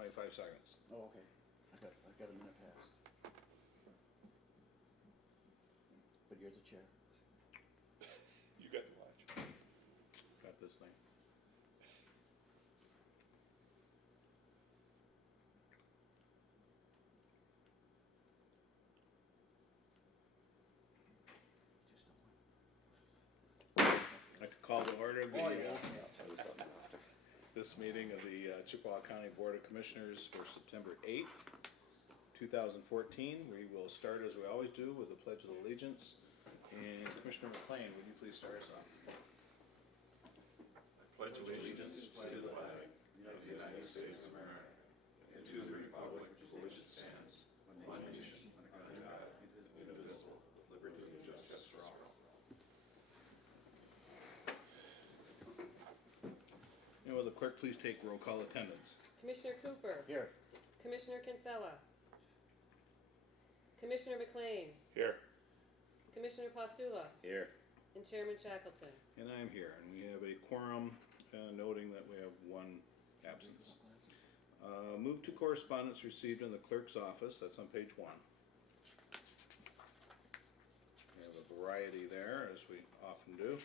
25 seconds. Oh, okay. I've got a minute past. But you're the chair. You got the watch. Got this thing. Just don't I'd like to call to order the, I'll tell you something after. this meeting of the Chippewa County Board of Commissioners for September 8th, 2014. We will start as we always do with the Pledge of Allegiance. And Commissioner McLean, would you please start us off? Pledge allegiance to the flag of the United States of America and to the republic for which it stands, one nation, under God, indivisible, with liberty and justice for all. And will the clerk please take roll call attendance? Commissioner Cooper. Here. Commissioner Kinsella. Commissioner McLean. Here. Commissioner Postula. Here. And Chairman Shackleton. And I'm here, and we have a quorum, noting that we have one absence. Move to correspondence received in the clerk's office. That's on page 1. We have a variety there, as we often do.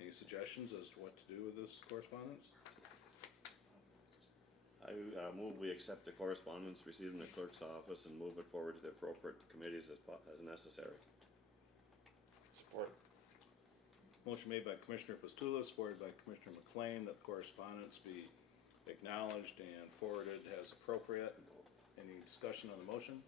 Any suggestions as to what to do with this correspondence? I move we accept the correspondence received in the clerk's office and move it forward to the appropriate committees as necessary. Support. Motion made by Commissioner Postula, supported by Commissioner McLean, that the correspondence be acknowledged and forwarded as appropriate. Any discussion on the motion?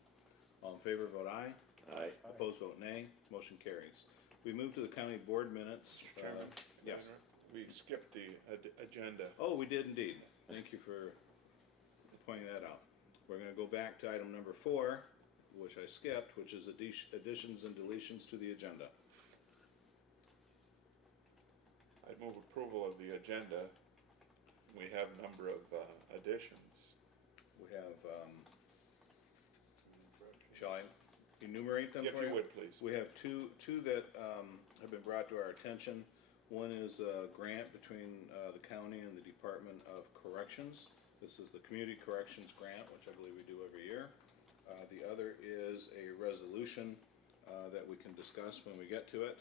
All in favor, vote aye. Aye. Opposed, vote nay. Motion carries. We move to the county board minutes. Mr. Chairman? Yes. We skipped the agenda. Oh, we did indeed. Thank you for pointing that out. We're going to go back to item number 4, which I skipped, which is additions and deletions to the agenda. I'd move approval of the agenda. We have a number of additions. We have, shall I enumerate them If for you would, please. We have two that have been brought to our attention. One is a grant between the county and the Department of Corrections. This is the Community Corrections Grant, which I believe we do every year. The other is a resolution that we can discuss when we get to it.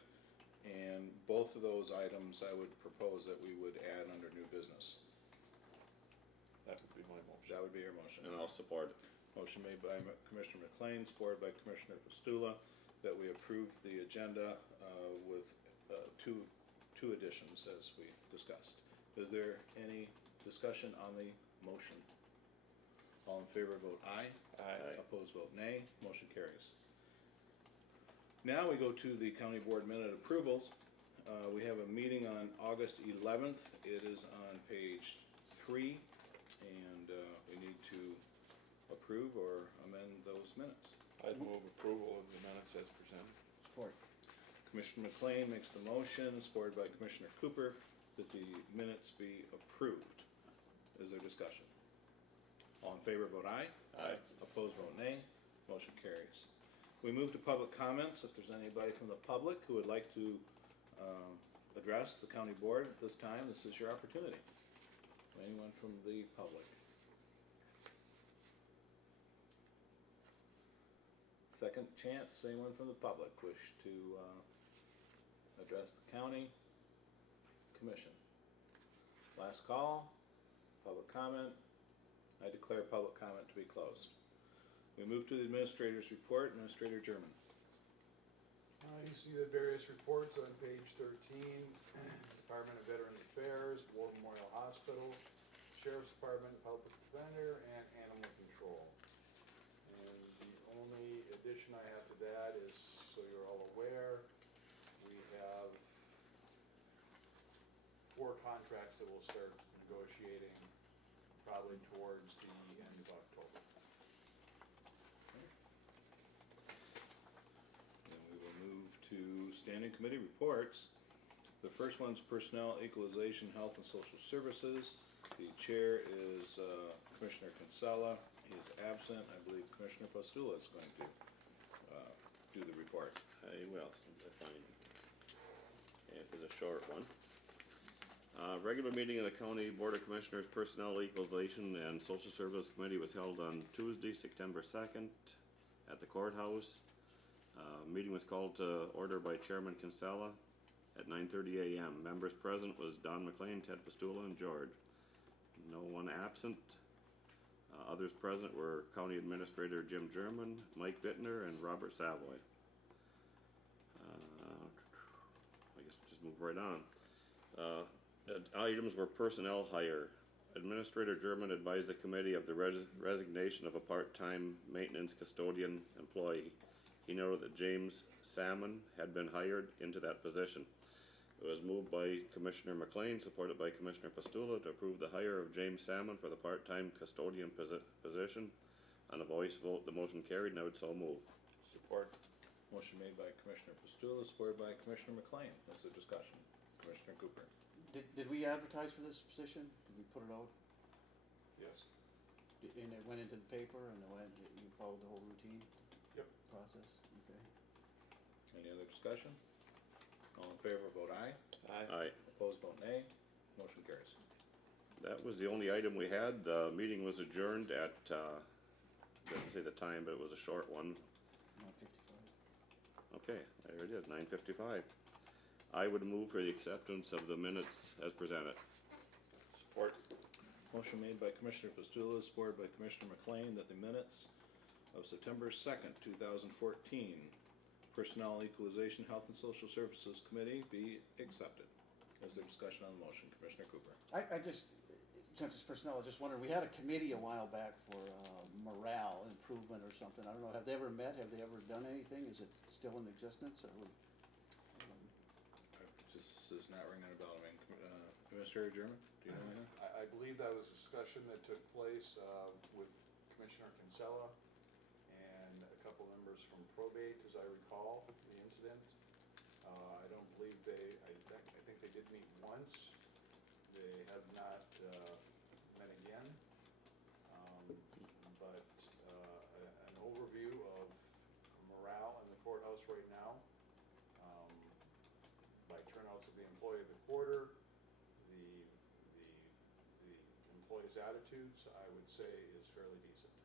And both of those items I would propose that we would add under new business. That would be my motion. That would be your motion. And I'll support it. Motion made by Commissioner McLean, supported by Commissioner Postula, that we approve the agenda with two additions as we discussed. Is there any discussion on the motion? All in favor vote aye. Aye. Opposed vote nay. Motion carries. Now we go to the county board minute approvals. We have a meeting on August 11th. It is on page 3, and we need to approve or amend those minutes. I'd move approval of the minutes as presented. Support. Commissioner McLean makes the motion, supported by Commissioner Cooper, that the minutes be approved. Is there discussion? All in favor vote aye. Aye. Opposed vote nay. Motion carries. We move to public comments. If there's anybody from the public who would like to address the county board at this time, this is your opportunity. Anyone from the public? Second chance, anyone from the public wish to address the county commission? Last call, public comment. I declare public comment to be closed. We move to the administrator's report. Administrator German. You see the various reports on page 13, Department of Veterans Affairs, War Memorial Hospital, Sheriff's Department, Public Defender, and Animal Control. And the only addition I have to that is, so you're all aware, we have 4 contracts that we'll start negotiating probably towards the end of October. And we will move to standing committee reports. The first one's Personnel, Equalization, Health and Social Services. The chair is Commissioner Kinsella, He is absent. I believe Commissioner Pastula is going to do the report. I will, since I find it. It is a short one. Regular meeting of the County Board of Commissioners Personnel Equalization and Social Services Committee was held on Tuesday, September 2nd at the courthouse. Meeting was called to order by Chairman Kinsella at 9:30 a.m. Members present was Don McLean, Ted Pastula, and George. No one absent. Others present were County Administrator Jim German, Mike Bittner, and Robert Savoy. I guess we'll just move right on. Items were personnel hire. Administrator German advised the committee of the resignation of a part-time maintenance custodian employee. He noted that James Salmon had been hired into that position. It was moved by Commissioner McLean, supported by Commissioner Pastula, to approve the hire of James Salmon for the part-time custodian position. On a voice vote, the motion carried, and I would so move. Support. Motion made by Commissioner Pastula, supported by Commissioner McLean. Is there discussion? Commissioner Cooper. Did we advertise for this position? Did we put it out? Yes. And it went into the paper and you followed the whole routine? Yep. Process, okay. Any other discussion? All in favor, vote aye. Aye. Opposed, vote nay. Motion carries. That was the only item we had. The meeting was adjourned at, didn't say the time, but it was a short one. 9:55. Okay, there it is, 9:55. I would move for the acceptance of the minutes as presented. Support. Motion made by Commissioner Pastula, supported by Commissioner McLean, that the minutes of September 2nd, 2014, Personnel Equalization, Health and Social Services Committee be accepted. Is there discussion on the motion? Commissioner Cooper. I just, since it's personnel, I just wondered, we had a committee a while back for morale improvement or something. I don't know, have they ever met? Have they ever done anything? Is it still in existence or? This is not ringing a bell. I mean, Administrator German, do you know anything? I believe that was a discussion that took place with Commissioner Kinsella and a couple members from probate, as I recall, the incident. I don't believe I think they did meet once. They have not met again. But an overview of morale in the courthouse right now, by turnouts of the employee of the quarter, the employees' attitudes, I would say is fairly decent.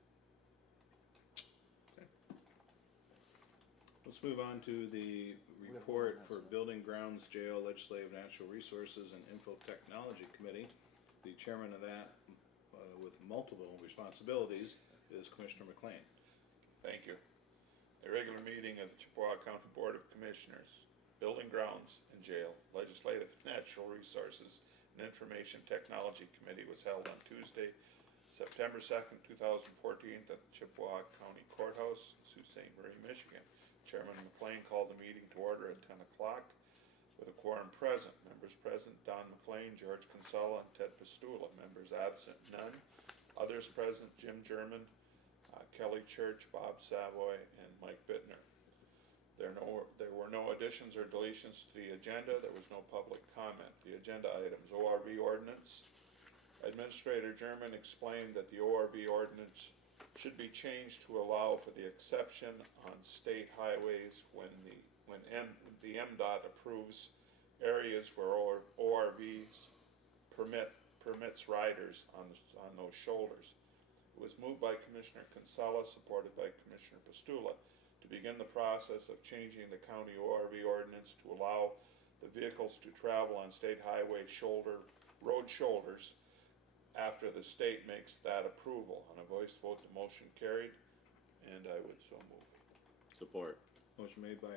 Let's move on to the have report one for last one. Building Grounds, Jail, Legislative, Natural Resources, and Info Technology Committee. The chairman of that, with multiple responsibilities, is Commissioner McLean. Thank you. A regular meeting of the Chippewa County Board of Commissioners, Building Grounds and Jail, Legislative, Natural Resources, and Information Technology Committee was held on Tuesday, September 2nd, 2014 at the Chippewa County Courthouse, Sault Ste. Marie, Michigan. Chairman McLean called the meeting to order at 10 o'clock with a quorum present. Members present, Don McLean, George Kinsella, and Ted Pastula. Members absent, none. Others present, Jim German, Kelly Church, Bob Savoy, and Mike Bittner. There were no additions or deletions to the agenda. There was no public comment. The agenda items, ORV ordinance. Administrator German explained that the ORV ordinance should be changed to allow for the exception on state highways when the MDOT approves areas where ORVs permits riders on those shoulders. It was moved by Commissioner Kinsella, supported by Commissioner Pastula, to begin the process of changing the county ORV ordinance to allow the vehicles to travel on state highway road shoulders after the state makes that approval. On a voice vote, the motion carried, and I would so move. Support. Motion made by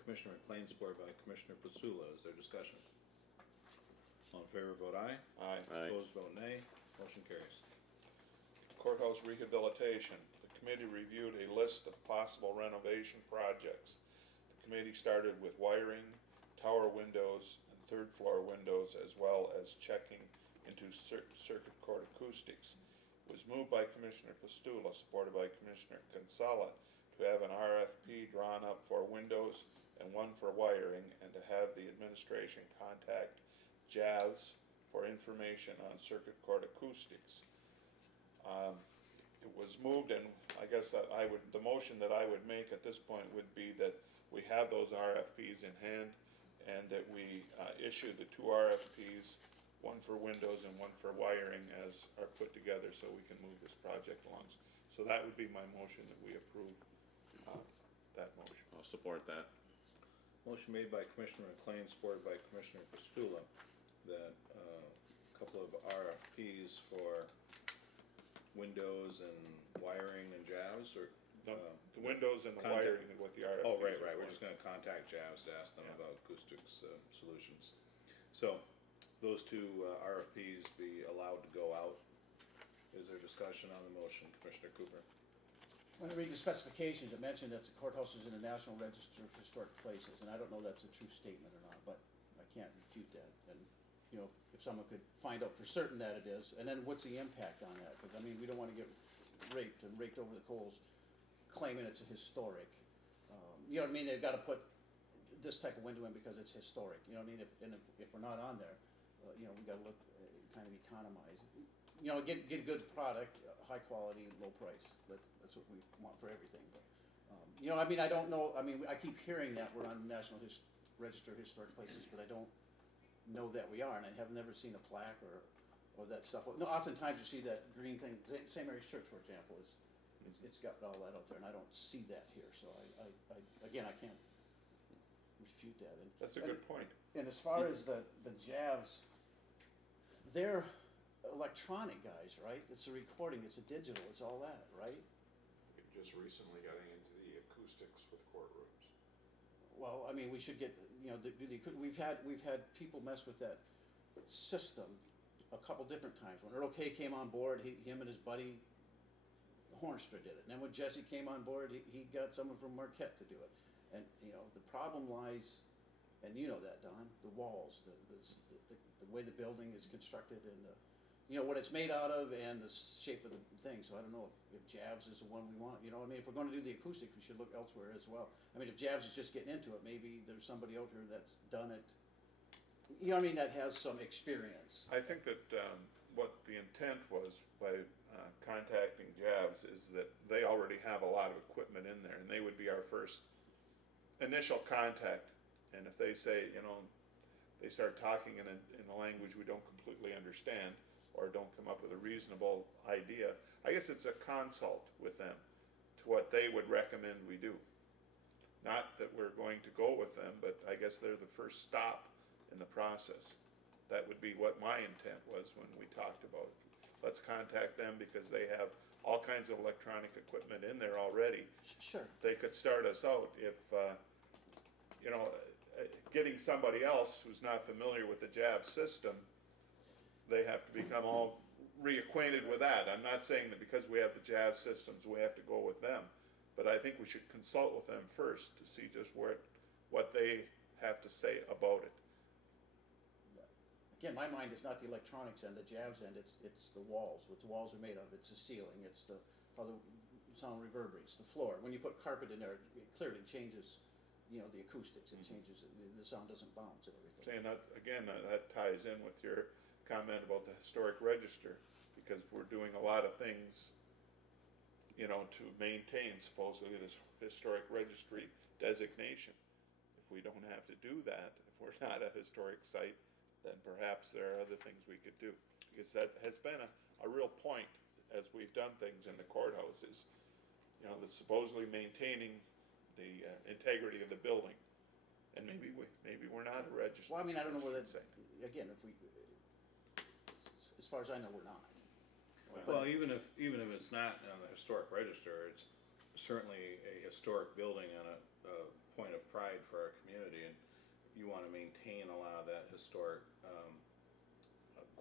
Commissioner McLean, supported by Commissioner Pastula. Is there discussion? All in favor, vote aye. Aye. Aye. Opposed, vote nay. Motion carries. Courthouse rehabilitation. The committee reviewed a list of possible renovation projects. The committee started with wiring, tower windows, and third floor windows, as well as checking into circuit court acoustics. It was moved by Commissioner Pastula, supported by Commissioner Kinsella, to have an RFP drawn up for windows and one for wiring, and to have the administration contact JAVS for information on circuit court acoustics. it was moved, and I guess that the motion that I would make at this point would be that we have those RFPs in hand, and that we issue the 2 RFPs, one for windows and one for wiring, as are put together, so we can move this project along. So that would be my motion, that we approve that motion. I'll support that. Motion made by Commissioner McLean, supported by Commissioner Pastula, that a couple of RFPs for windows and wiring and jobs, or? No, the windows and the Contact- wiring and what the RFPs Oh, right, are we're for. just gonna contact Javs to ask them Yeah. about acoustics, solutions. So, those 2 RFPs be allowed to go out. Is there discussion on the motion, Commissioner Cooper? When I read the specifications, it mentioned that the courthouse is in the National Register of Historic Places, and I don't know if that's a true statement or not, but I can't refute that. And, you know, if someone could find out for certain that it is, and then what's the impact on that? Because, I mean, we don't wanna get raked over the coals claiming it's a historic. You know what I mean? They've gotta put this type of window in because it's historic, you know what I mean? If we're not on there, you know, we gotta look, kind of economize. You know, get a good product, high quality, low price. That's what we want for everything, but, you know, I mean, I don't know, I mean, I keep hearing that we're on the National Register of Historic Places, but I don't know that we are, and I have never seen a plaque or that stuff. No, oftentimes you see that green thing, St. Mary's Church, for example, it's got all that out there, and I don't see that here, so again, I can't refute that. That's a good point. And as far as the Javs, they're electronic guys, right? It's a recording, it's a digital, it's all that, right? We're just recently getting into the acoustics with courtrooms. Well, I mean, we should get, you know, we've had people mess with that system a couple different times. When Earl K came on board, him and his buddy Hornstra did it. And then when Jesse came on board, he got someone from Marquette to do it. And, you know, the problem lies, and you know that, Don, the walls, the way the building is constructed, and you know, what it's made out of, and the shape of the thing. So I don't know if Javs is the one we want, you know what I mean? If we're gonna do the acoustics, we should look elsewhere as well. I mean, if Javs is just getting into it, maybe there's somebody out here that's done it, you know what I mean, that has some experience. I think that what the intent was by contacting Javs is that they already have a lot of equipment in there, and they would be our first initial contact. And if they say, you know, they start talking in a language we don't completely understand, or don't come up with a reasonable idea, I guess it's a consult with them to what they would recommend we do. Not that we're going to go with them, but I guess they're the first stop in the process. That would be what my intent was when we talked about it. Let's contact them because they have all kinds of electronic equipment in there already. Sure. They could start us out if, you know, getting somebody else who's not familiar with the JAV system, they have to become all reacquainted with that. I'm not saying that because we have the JAV systems, we have to go with them, but I think we should consult with them first to see just what they have to say about it. Again, my mind is not the electronics end, the Javs end, it's the walls, what the walls are made of, it's the ceiling, it's how the sound reverberates, the floor. When you put carpet in there, it clearly changes, you know, the acoustics, it changes, the sound doesn't bounce and everything. Saying that, again, that ties in with your comment about the historic register, because we're doing a lot of things, you know, to maintain supposedly this historic registry designation. If we don't have to do that, if we're not a historic site, then perhaps there are other things we could do. Because that has been a real point as we've done things in the courthouses, you know, the supposedly maintaining the integrity of the building. And maybe we're not a register. Well, I mean, I don't know whether, say. again, if we, as far as I know, we're not. Well, even if it's not on the historic register, it's certainly a historic building and a point of pride for our community, and you wanna maintain a lot of that historic,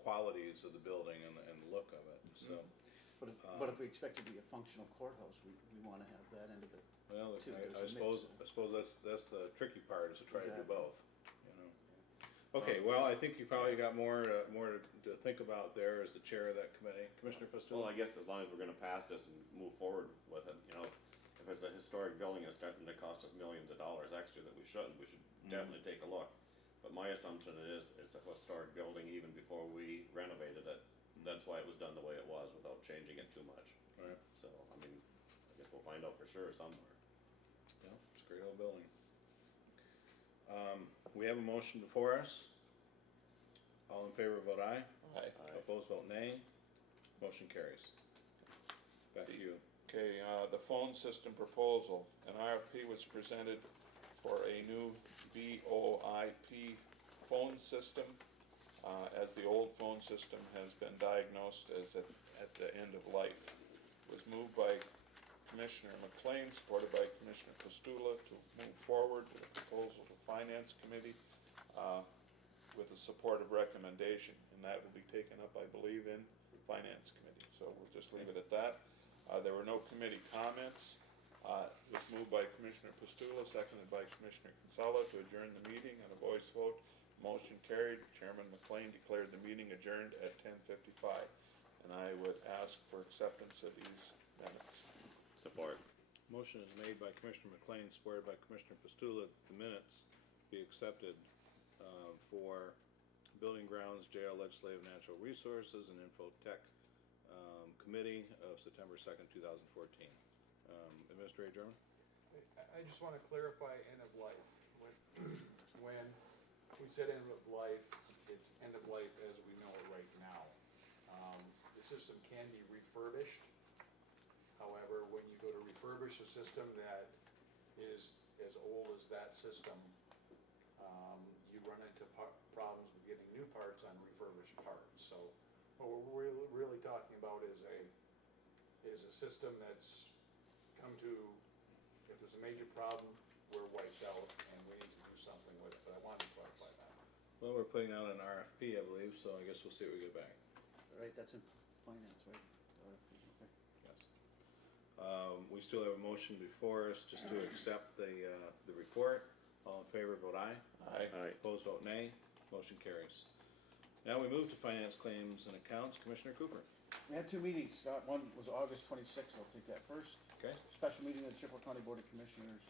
qualities of the building and the look of it, so. But if we expect to be a functional courthouse, we wanna have that end of it. Well, Too, I there's a suppose mix. that's the tricky part, is to try to do Exactly. both, you know. Okay, well, I think you probably got more to think about there as the chair of that committee. Commissioner Well, Pastula? I guess as long as we're gonna pass this and move forward with it, you know, if it's a historic building and it's starting to cost us millions of dollars extra that we shouldn't, we should definitely take a look. But my assumption is, it's a historic building even before we renovated it. That's why it was done the way it was, without changing it too much. Right. So so, I mean, I guess we'll find out for sure somewhere. Yeah, it's a great old building. We have a motion before us. All in favor, vote aye. Aye. Opposed, vote nay. Motion carries. Back to you. Okay, the phone system proposal, an RFP was presented for a new VoIP phone system, as the old phone system has been diagnosed as at the end of life. It was moved by Commissioner McLean, supported by Commissioner Pastula, to move forward with a proposal to Finance Committee, with a supportive recommendation, and that will be taken up, I believe, in Finance Committee, so we'll just leave it at that. There were no committee comments. It was moved by Commissioner Pastula, seconded by Commissioner Kinsella to adjourn the meeting on a voice vote. Motion carried. Chairman McLean declared the meeting adjourned at 10:55. And I would ask for acceptance of these minutes. Support. Motion is made by Commissioner McLean, supported by Commissioner Pastula, the minutes be accepted for Building Grounds, Jail, Legislative Natural Resources, and Infotech Committee of September 2nd, 2014. Administrator German? I just wanna clarify end of life. When we said end of life, it's end of life as we know it right now. The system can be refurbished. However, when you go to refurbish a system that is as old as that system, you run into problems with getting new parts on refurbished parts. So what we're really talking about is a system that's come to, if there's a major problem, we're wiped out and we need to do something with it, but I wanted to clarify that. Well, we're putting out an RFP, I believe, so I guess we'll see what we get back. All right, that's in finance, right? RFP, okay. Yes. We still have a motion before us just to accept the report. All in favor, vote aye. Aye. Aye. Opposed, vote nay. Motion carries. Now we move to finance claims and accounts. Commissioner Cooper. We had two meetings, Scott. One was August 26th, I'll take that first. Okay. Special meeting of the Chippewa County Board of Commissioners,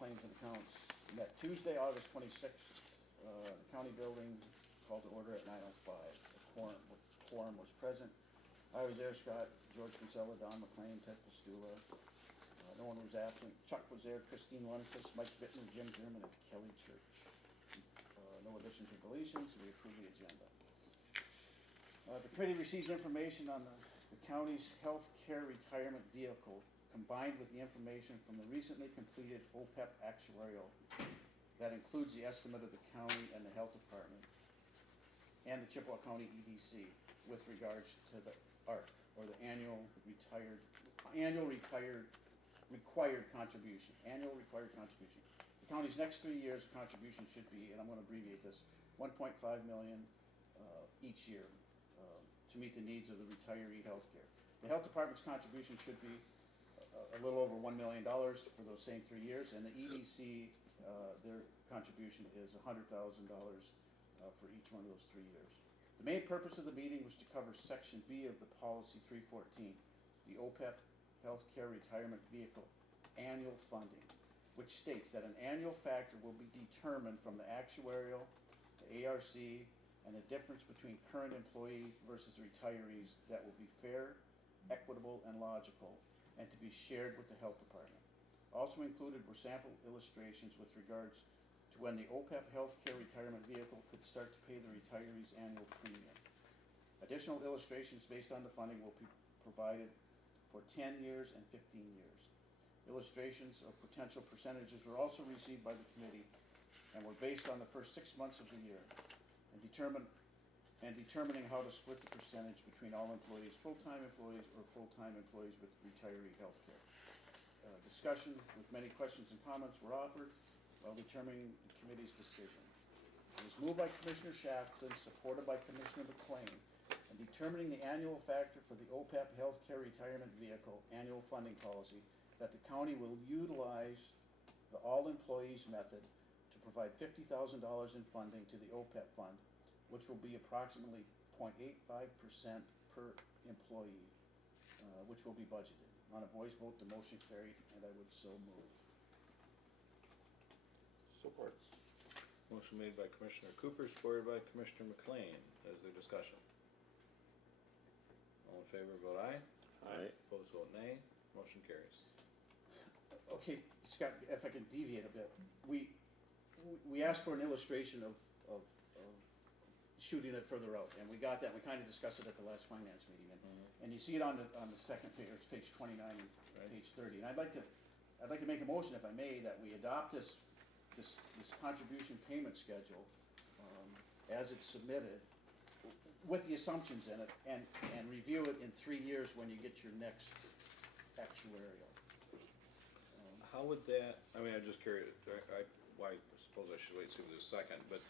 claims and accounts, met Tuesday, August 26th. The county building called to order at 9:05. The quorum was present. I was there, Scott, George Kinsella, Don McLean, Ted Pastula. No one was absent. Chuck was there, Christine Lundquist, Mike Bittner, Jim German, and Kelly Church. No additions or deletions, we approve the agenda. The committee receives information on the county's health care retirement vehicle, combined with the information from the recently completed OPEB actuarial that includes the estimate of the county and the health department and the Chippewa County EDC with regards to the ARC, or the annual required contribution. The county's next 3 years' contribution should be, and I'm gonna abbreviate this, 1.5 million each year to meet the needs of the retiree health care. The health department's contribution should be a little over $1 million for those same 3 years, and the EDC, their contribution is $100,000 for each one of those 3 years. The main purpose of the meeting was to cover Section B of the Policy 314, the OPEB Healthcare Retirement Vehicle Annual Funding, which states that an annual factor will be determined from the actuarial, the ARC, and the difference between current employee versus retirees that will be fair, equitable, and logical, and to be shared with the health department. Also included were sample illustrations with regards to when the OPEB healthcare retirement vehicle could start to pay the retirees' annual premium. Additional illustrations based on the funding will be provided for 10 years and 15 years. Illustrations of potential percentages were also received by the committee and were based on the first 6 months of the year, and determining how to split the percentage between all employees, full-time employees, or full-time employees with retiree health care. Discussion with many questions and comments were offered while determining the committee's decision. It was moved by Commissioner Shafton, supported by Commissioner McLean, and determining the annual factor for the OPEB healthcare retirement vehicle annual funding policy, that the county will utilize the all employees method to provide $50,000 in funding to the OPEB fund, which will be approximately 0.85% per employee, which will be budgeted. On a voice vote, the motion carried, and I would so move. Support. Motion made by Commissioner Cooper, supported by Commissioner McLean. Is there discussion? All in favor, vote aye. Aye. Opposed, vote nay. Motion carries. Okay, Scott, if I can deviate a bit, we asked for an illustration of shooting it further out, and we got that, we kinda discussed it at the last finance meeting, and you see it on the second page, or it's page 29 and page 30, and I'd like to make a motion, if I may, that we adopt this contribution payment schedule, as it's submitted, with the assumptions in it, and review it in 3 years when you get your next actuarial. How would that, I mean, I'm just curious, I suppose I should wait and see this second, but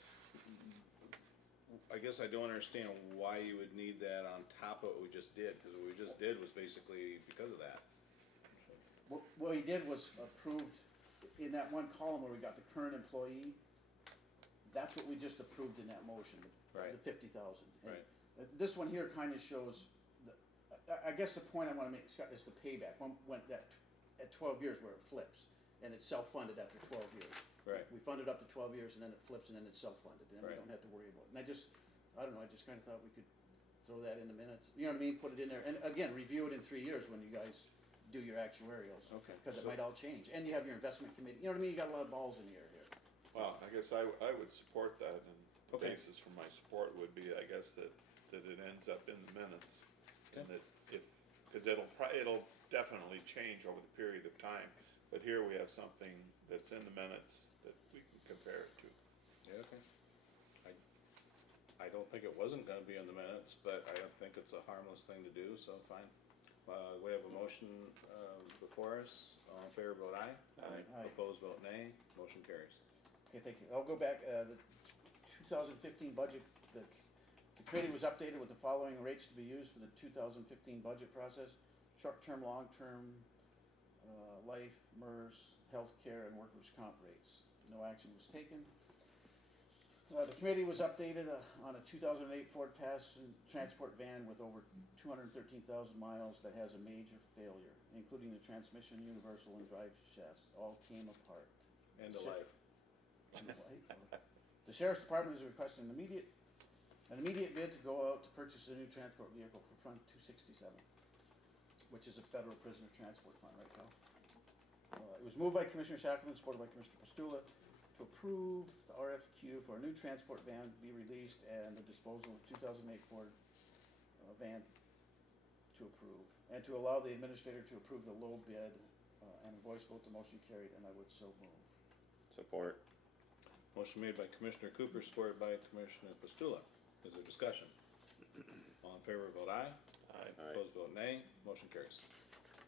I guess I don't understand why you would need that on top of what we just did, because what we just did was basically because of that. What he did was approved, in that one column where we got the current employee, that's what we just approved in that motion, Right. the 50,000. And Right. This one here kinda shows, I guess the point I wanna make, Scott, is the payback, when that, at 12 years where it flips, and it's self-funded after 12 years. Right. We fund it up to 12 years, and then it flips, and then it's self-funded, and then we Right. don't have to worry about it. And I don't know, I just kinda thought we could throw that in the minutes, you know what I mean, put it in there, and again, review it in 3 years when you guys do your actuarials. Okay, Cause it so- might all change, and you have your investment committee, you know what I mean, you got a lot of balls in the air here. Well, I guess I would support that, and the Okay. basis for my support would be, I guess, that it ends up in the minutes. And Okay. that cause it'll definitely change over the period of time, but here we have something that's in the minutes that we can compare it to. Yeah, okay. I don't think it wasn't gonna be in the minutes, but I don't think it's a harmless thing to do, so fine. We have a motion, before us, all in favor, vote aye. Aye. Aye. Opposed, vote nay, motion carries. Okay, thank you. I'll go back, the 2015 budget, the committee was updated with the following rates to be used for the 2015 budget process: short-term, long-term, life, MERS, healthcare, and workers' comp rates. No action was taken. The committee was updated on a 2008 Ford transport van with over 213,000 miles that has a major failure, including the transmission, universal, and drive shafts. All came apart. End of Sure. life. End of life. The sheriff's department is requesting an immediate bid to go out to purchase a new transport vehicle for Fund 267, which is a federal prisoner transport fund, right, Cal? It was moved by Commissioner Shackleton, supported by Commissioner Pastula, to approve the RFQ for a new transport van to be released and the disposal of 2008 Ford van to approve, and to allow the administrator to approve the low bid, and a voice vote, the motion carried, and I would so move. Support. Motion made by Commissioner Cooper, supported by Commissioner Pastula. Is there discussion? All in favor, vote aye. Aye. Aye. Opposed, vote nay, motion carries.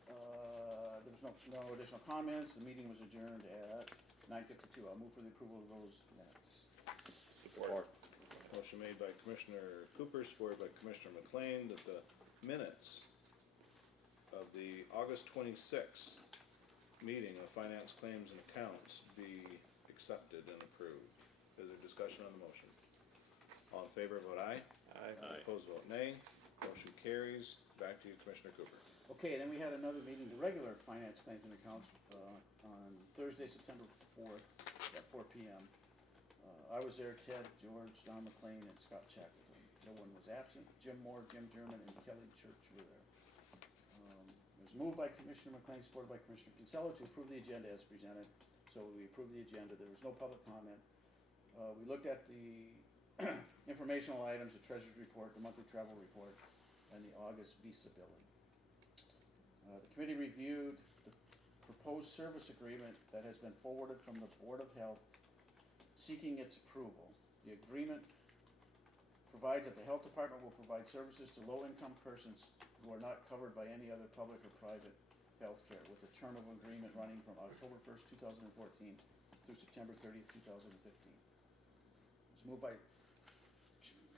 There was no additional comments, the meeting was adjourned at 9:52. I'll move for the approval of those minutes. Support. Motion made by Commissioner Cooper, supported by Commissioner McLean, that the minutes of the August 26th meeting of Finance, Claims, and Accounts be accepted and approved. Is there discussion on the motion? All in favor, vote aye. Aye. Aye. Opposed, vote nay. Motion carries. Back to you, Commissioner Cooper. Okay, then we had another meeting, the regular finance, claims, and accounts, on Thursday, September 4th, at 4 p.m. I was there, Ted, George, Don McLean, and Scott Shackleton. No one was absent. Jim Moore, Jim German, and Kelly Church were there. It was moved by Commissioner McLean, supported by Commissioner Kinsella, to approve the agenda as presented. So we approved the agenda. There was no public comment. We looked at the informational items, the treasurer's report, the monthly travel report, and the August visa billing. The committee reviewed the proposed service agreement that has been forwarded from the Board of Health seeking its approval. The agreement provides that the health department will provide services to low-income persons who are not covered by any other public or private health care, with a term of agreement running from October 1st, 2014 through September 30th, 2015. It was moved by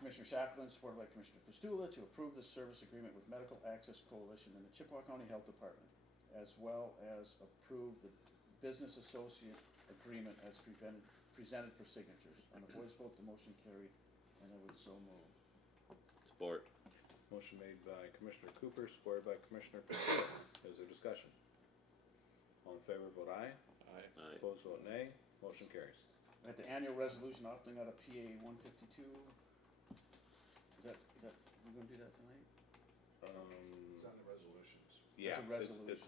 Commissioner Shackleton, supported by Commissioner Pastula, to approve the service agreement with Medical Access Coalition and the Chippewa County Health Department, as well as approve the business associate agreement as presented for signatures. On a voice vote, the motion carried, and I would so move. Support. Motion made by Commissioner Cooper, supported by Commissioner Pastula. Is there discussion? All in favor, vote aye. Aye. Aye. Opposed, vote nay. Motion carries. At the annual resolution opting out of PA 152, is that, we gonna do that tonight? It's on the resolutions. Yeah, resolution. it's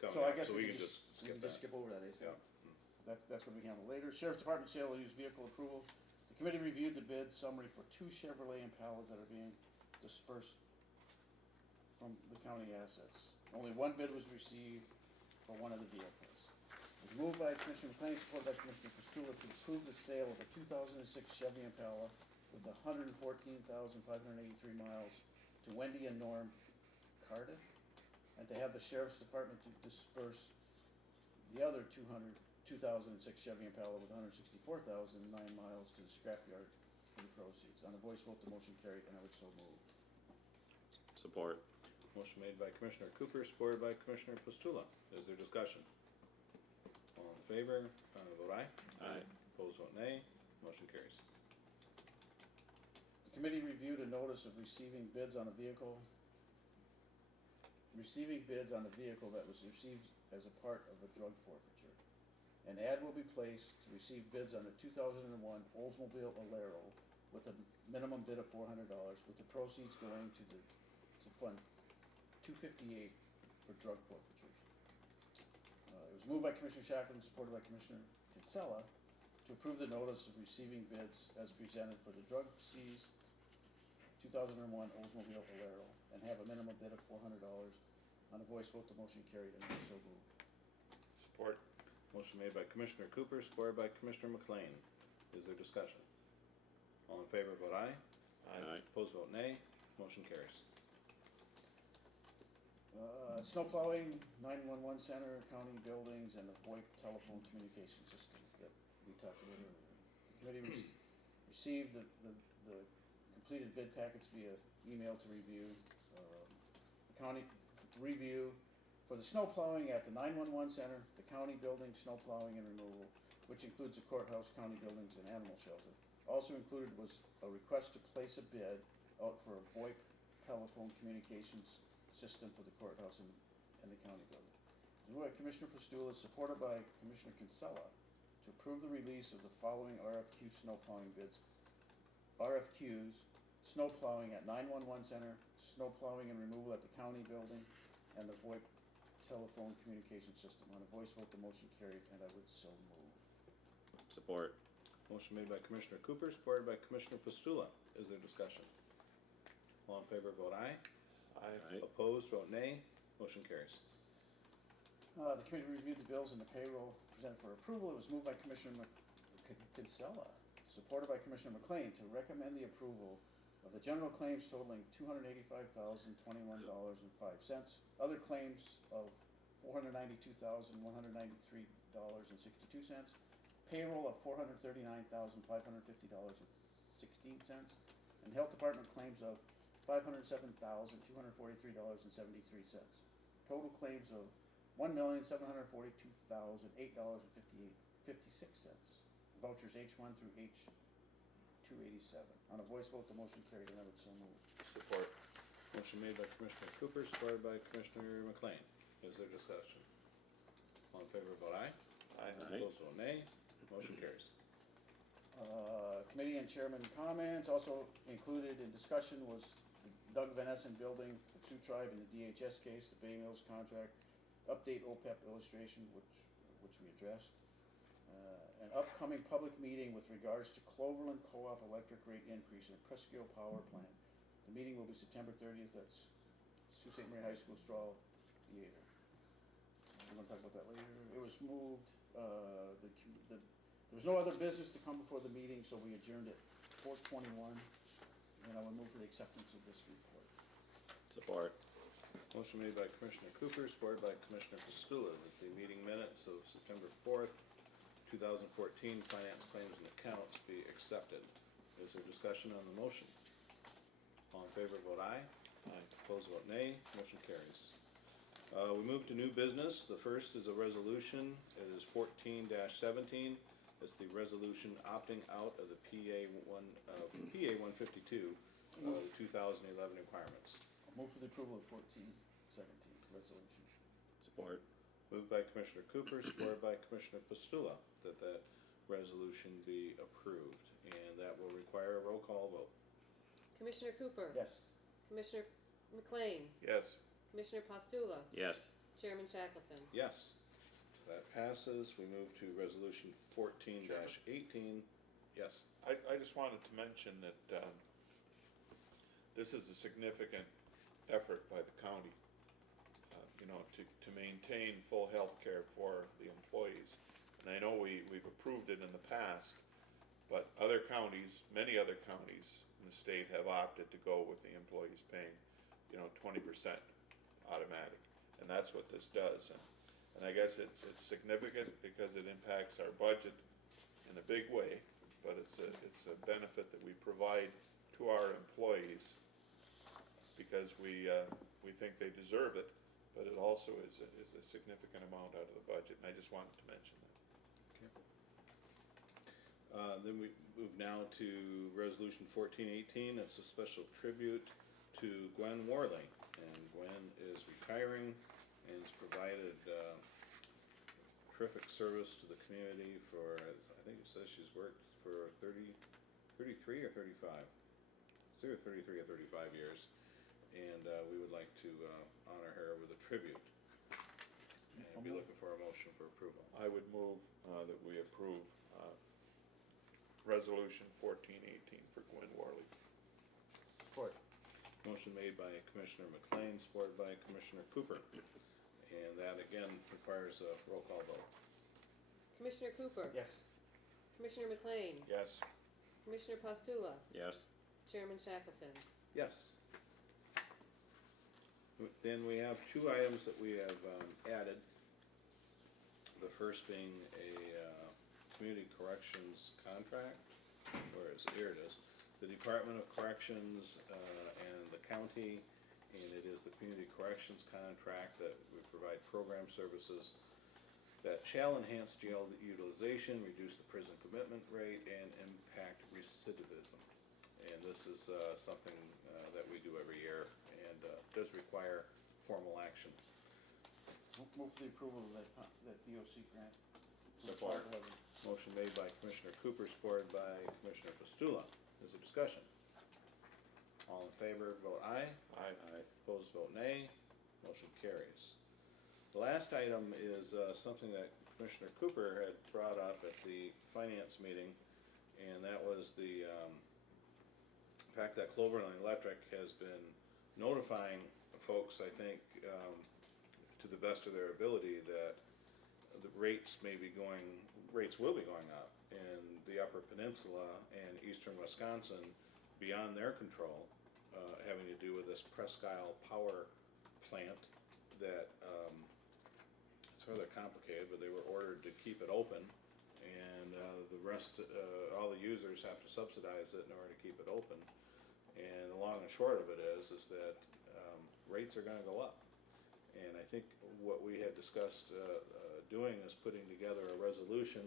coming So I up, guess so we we can can just, just we skip can just that. skip over that, eh? Yeah. That's gonna be handled later. Sheriff's Department sale of used vehicle approval. The committee reviewed the bid summary for 2 Chevrolet Impalas that are being dispersed from the county assets. Only one bid was received for one of the vehicles. It was moved by Commissioner McLean, supported by Commissioner Pastula to approve the sale of a 2006 Chevy Impala with 114,583 miles to Wendy and Norm Cardiff, and to have the Sheriff's Department to disperse the other 2006 Chevy Impala with 164,009 miles to the scrapyard for the proceeds. On a voice vote, the motion carried, and I would so move. Support. Motion made by Commissioner Cooper, supported by Commissioner Pastula. Is there discussion? All in favor, vote aye. Aye. Opposed, vote nay. Motion carries. The committee reviewed a notice of receiving bids on a vehicle that was received as a part of a drug forfeiture. An ad will be placed to receive bids on a 2001 Oldsmobile Alero with a minimum bid of $400, with the proceeds going to fund 258 for drug forfeitures. It was moved by Commissioner Shackleton, supported by Commissioner Kinsella, to approve the notice of receiving bids as presented for the drug seized 2001 Oldsmobile Alero and have a minimum bid of $400. On a voice vote, the motion carried, and I so moved. Support. Motion made by Commissioner Cooper, supported by Commissioner McLean. Is there discussion? All in favor, vote aye. Aye. Opposed, vote nay. Motion carries. Snow plowing, 911 center, county buildings, and the VoIP telephone communication system that we talked about earlier. The committee received the completed bid packets via email to review. The county review for the snow plowing at the 911 center, the county building, snow plowing and removal, which includes the courthouse, county buildings, and animal shelter. Also included was a request to place a bid out for a VoIP telephone communications system for the courthouse and the county building. Moved by Commissioner Pastula, supported by Commissioner Kinsella, to approve the release of the following RFQ snow plowing bids. RFQs, snow plowing at 911 center, snow plowing and removal at the county building, and the VoIP telephone communication system. On a voice vote, the motion carried, and I would so move. Support. Motion made by Commissioner Cooper, supported by Commissioner Pastula. Is there discussion? All in favor, vote aye. Aye. Opposed, vote nay. Motion carries. The committee reviewed the bills and the payroll presented for approval. It was moved by Commissioner Kinsella, supported by Commissioner McLean, to recommend the approval of the general claims totaling $285,021.05. Other claims of $492,193.62. Payroll of $439,550.16. And health department claims of $507,243.73. Total claims of $1,742,008.56. Vouchers H1 through H287. On a voice vote, the motion carried, and I would so move. Support. Motion made by Commissioner Cooper, supported by Commissioner McLean. Is there discussion? All in favor, vote aye. Aye. Opposed, vote nay. Motion carries. Committee and chairman comments. Also included in discussion was the Doug Van Essen building, the Sioux Tribe, and the DHS case, the Bay Mills contract, update OPEP illustration, which we addressed. An upcoming public meeting with regards to Cloverland Co-op electric rate increase in Presque Power Plant. The meeting will be September 30th at Sault Ste. Marie High School Straw Theater. We're going to talk about that later. It was moved, there was no other business to come before the meeting, so we adjourned at 4:21. And I will move for the acceptance of this report. Support. Motion made by Commissioner Cooper, supported by Commissioner Pastula, that the meeting minutes of September 4th, 2014 finance claims and accounts be accepted. Is there discussion on the motion? All in favor, vote aye. Aye. Opposed, vote nay. Motion carries. We move to new business. The first is a resolution. It is 14-17. It's the resolution opting out of the PA 152 2011 requirements. I'll move for the approval of 1417 resolution. Support. Moved by Commissioner Cooper, supported by Commissioner Pastula, that resolution be approved, and that will require a roll call vote. Commissioner Cooper? Yes. Commissioner McLean? Yes. Commissioner Pastula, Yes. Chairman Shackleton. Yes. That passes. We move to resolution 14-18. Yes. I just wanted to mention that, this is a significant effort by the county, to maintain full health care for the employees. And I know we've approved it in the past, but many other counties in the state have opted to go with the employees paying, 20% automatic. And that's what this does. And I guess it's significant because it impacts our budget in a big way, but it's a benefit that we provide to our employees because we think they deserve it, but it also is a significant amount out of the budget, and I just wanted to mention that. Then we move now to resolution 14-18. It's a special tribute to Gwen Worley. And Gwen is retiring and has provided terrific service to the community for, I think it says she's worked for 33 or 35. It's either 33 or 35 years. And we would like to honor her with a tribute. And be looking for a motion for approval. I would move that we approve Resolution 14-18 for Gwen Worley. Support. Motion made by Commissioner McLean, supported by Commissioner Cooper. And that again requires a roll call vote. Commissioner Cooper. Yes. Commissioner McLean. Yes. Commissioner Pastula, Yes. Chairman Shackleton. Yes. Then we have two items that we have added. The first being a community corrections contract, here it is. The Department of Corrections and the county, and it is the community corrections contract that we provide program services that shall enhance jail utilization, reduce the prison commitment rate, and impact recidivism. And this is something that we do every year and does require formal action. Move for the approval of that DOC grant. Support. Motion made by Commissioner Cooper, supported by Commissioner Pastula. Is there discussion? All in favor, vote aye. Aye. Opposed, vote nay. Motion carries. The last item is something that Commissioner Cooper had brought up at the finance meeting, and that was the fact that Cloverland Electric has been notifying folks, I think, to the best of their ability, that the rates will be going up in the Upper Peninsula and eastern Wisconsin beyond their control, having to do with this Presque Isle power plant that it's rather complicated, but they were ordered to keep it open, and the rest, all the users have to subsidize it in order to keep it open. And the long and short of it is that rates are gonna go up. And I think what we had discussed doing is putting together a resolution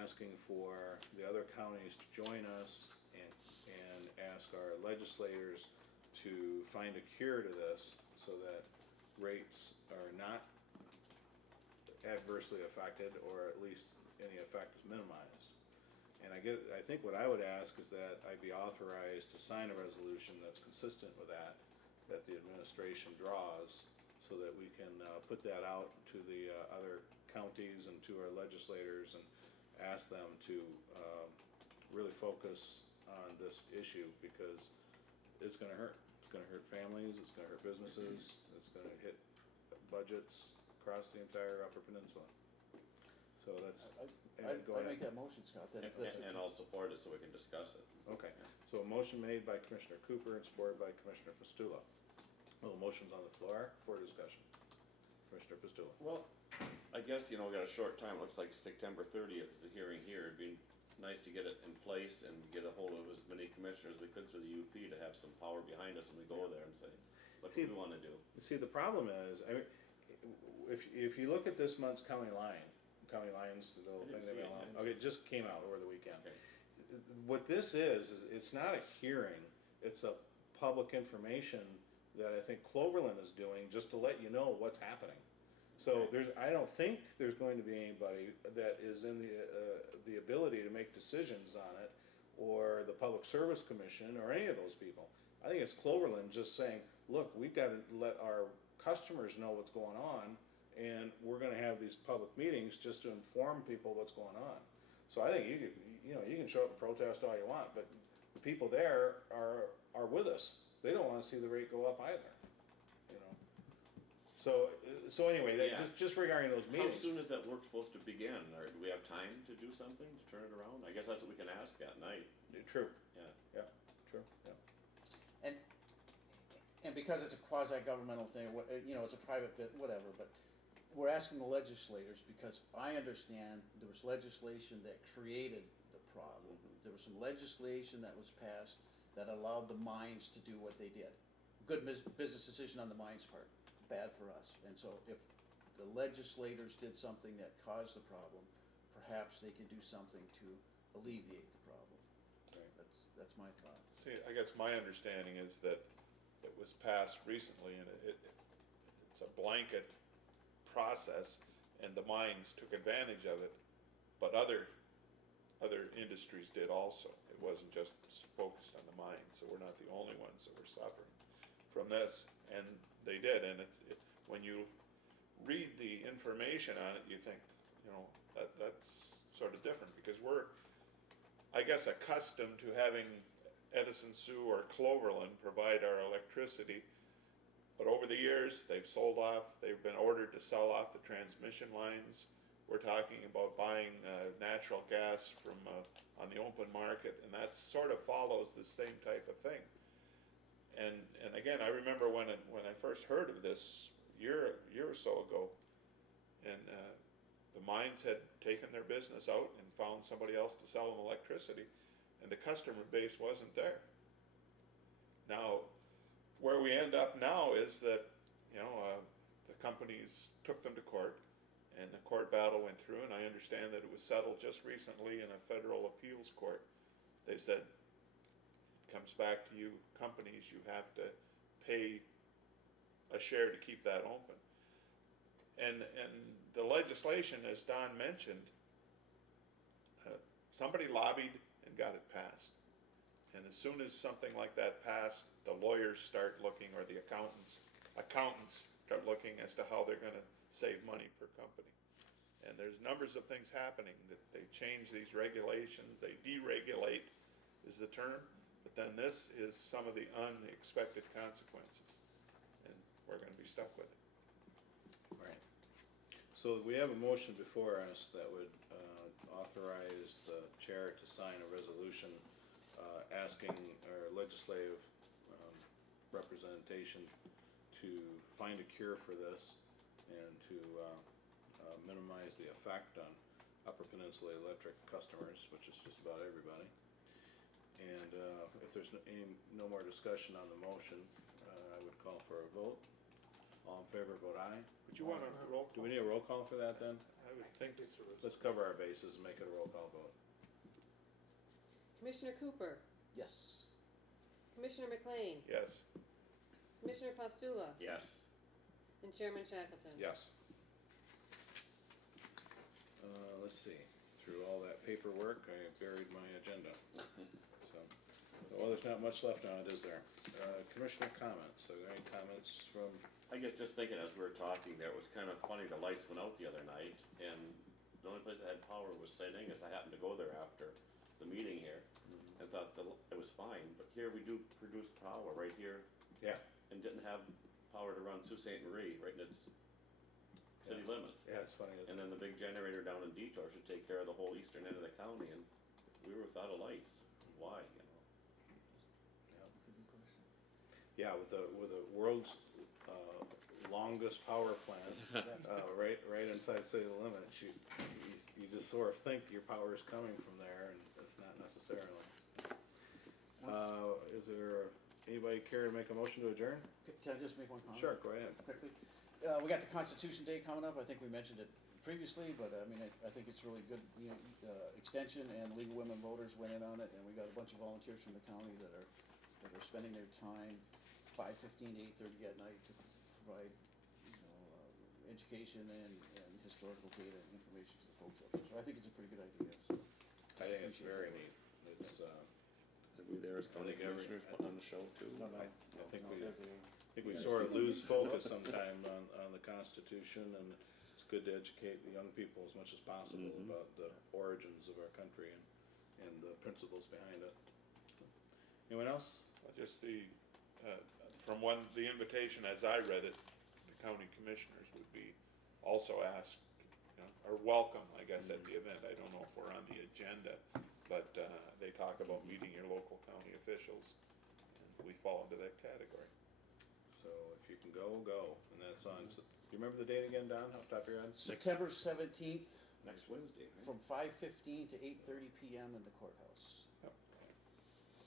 asking for the other counties to join us and ask our legislators to find a cure to this so that rates are not adversely affected, or at least any effect is minimized. And I think what I would ask is that I be authorized to sign a resolution that's consistent with that the administration draws, so that we can put that out to the other counties and to our legislators and ask them to really focus on this issue, because it's gonna hurt. It's gonna hurt families, it's gonna hurt businesses, it's gonna hit budgets across the entire Upper Peninsula. So that's, go I'd make ahead. that motion, Scott, then if that's And I'll support it so we can discuss it. Okay, so a motion made by Commissioner Cooper and supported by Commissioner Pastula. Well, the motion's on the floor for discussion. Commissioner Pastula. Well, I guess, we got a short time, looks like September 30th is the hearing here. It'd be nice to get it in place and get a hold of as many commissioners as we could through the UP to have some power behind us when we go there and say, what do we wanna do? See, the problem is, if you look at this month's county lines, the little I didn't thing see they it, went out, okay, it just came out over the weekend. Okay. What this is it's not a hearing, it's a public information that I think Cloverland is doing just to let you know what's happening. So I don't think there's going to be anybody that is in the ability to make decisions on it, or the Public Service Commission, or any of those people. I think it's Cloverland just saying, look, we've gotta let our customers know what's going on, and we're gonna have these public meetings just to inform people what's going on. So I think you can show up and protest all you want, but the people there are with us. They don't wanna see the rate go up either, you know? So anyway, Yeah. just regarding those How meetings. soon is that work supposed to begin, or do we have time to do something, to turn it around? I guess that's what we can ask that night, True, yeah. yeah, true, yeah. And because it's a quasi-governmental thing, it's a private bit, whatever, but we're asking the legislators, because I understand there was legislation that created the problem. There was some legislation that was passed that allowed the mines to do what they did. Good business decision on the mines' part, bad for us. And so if the legislators did something that caused the problem, perhaps they can do something to alleviate the problem. Right. That's my thought. See, I guess my understanding is that it was passed recently and it's a blanket process and the mines took advantage of it, but other industries did also. It wasn't just focused on the mines, so we're not the only ones that were suffering from this, and they did, and when you read the information on it, you think, that's sort of different, because we're, I guess, accustomed to having Edison Sioux or Cloverland provide our electricity, but over the years, they've been ordered to sell off the transmission lines. We're talking about buying natural gas from on the open market, and that sort of follows the same type of thing. And again, I remember when I first heard of this year or so ago, and the mines had taken their business out and found somebody else to sell them electricity, and the customer base wasn't there. Now, where we end up now is that, the companies took them to court, and the court battle went through, and I understand that it was settled just recently in a federal appeals court. They said, it comes back to you companies, you have to pay a share to keep that open. And the legislation, as Don mentioned, somebody lobbied and got it passed. And as soon as something like that passed, the lawyers start looking, or the accountants start looking as to how they're gonna save money per company. And there's numbers of things happening, that they change these regulations, they deregulate is the term, but then this is some of the unexpected consequences. And we're gonna be stuck with it. Right. So we have a motion before us that would authorize the chair to sign a resolution asking our legislative representation to find a cure for this and to minimize the effect on Upper Peninsula Electric customers, which is just about everybody. And if there's no more discussion on the motion, I would call for a vote. All in favor, vote aye. Would you want a roll Do call? we need a roll call for that then? I would think it's Let's cover our bases and make it a roll call vote. Commissioner Cooper, Yes. Commissioner McLean, yes. Commissioner Pastula, Yes. and Chairman Shackleton. Yes. Let's see, through all that paperwork, I buried my agenda. So, well, there's not much left on it, is there? Commissioner comments, are there any comments from, I guess just thinking as we were talking there, it was kind of funny, the lights went out the other night, and the only place that had power was St. Angus. I happened to go there after the meeting here, and thought it was fine, but here we do produce power right here, yeah, and didn't have power to run Sault Ste. Marie, right in its city limits. yeah, it's funny. And then the big generator down in Detour should take care of the whole eastern end of the county, and we were without a lights. Why, Yeah, with the world's longest power plant, right inside city limits, you just sort of think your power is coming from there, and it's not necessarily. Is there anybody care to make a motion to adjourn? Can I just make one comment? Sure, go ahead. Quickly. We got the Constitution Day coming up. I think we mentioned it previously, but I mean, I think it's really good, extension, and League of Women Voters went in on it, and we got a bunch of volunteers from the county that are spending their time 5:15 to 8:30 at night to provide, education and historical data and information to the folks out there. So I think it's a pretty good idea. So I think it's very neat. It's, Are we there as county I think every- commissioners putting on the show too? No, no. I think we, they're think we Yeah, sort of see, lose focus sometimes on the Constitution, and it's good to educate the young people as much as possible about the origins of our country and the principles behind it. Anyone else? Just the, the invitation as I read it, the county commissioners would be also asked, you know, or welcome, I guess, at the event. I don't know if we're on the agenda, but, they talk about meeting your local county officials, and we fall into that category. So if you can go, go, and that's on, do you remember the date again, Don, off the top of your head? September 17th, Next Wednesday, right? from 5:15 to 8:30 p.m. in the courthouse. Yep.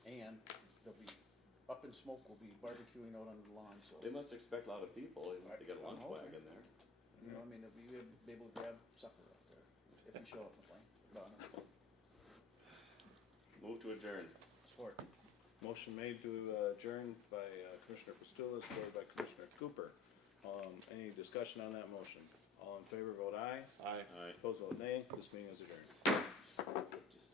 And there'll be, Up in Smoke will be barbecuing out on the lawn, so, They must expect a lot of people, they have to get a lunch I know. wagon there. you know, I mean, we'll be able to grab supper up there, if you show up, McLean. Donna. Move to adjourn. Support. Motion made to adjourn by Commissioner Pastula, supported by Commissioner Cooper. Any discussion on that motion? All in favor, vote aye. Aye. Aye. Opposed, vote nay. This meeting is adjourned. Just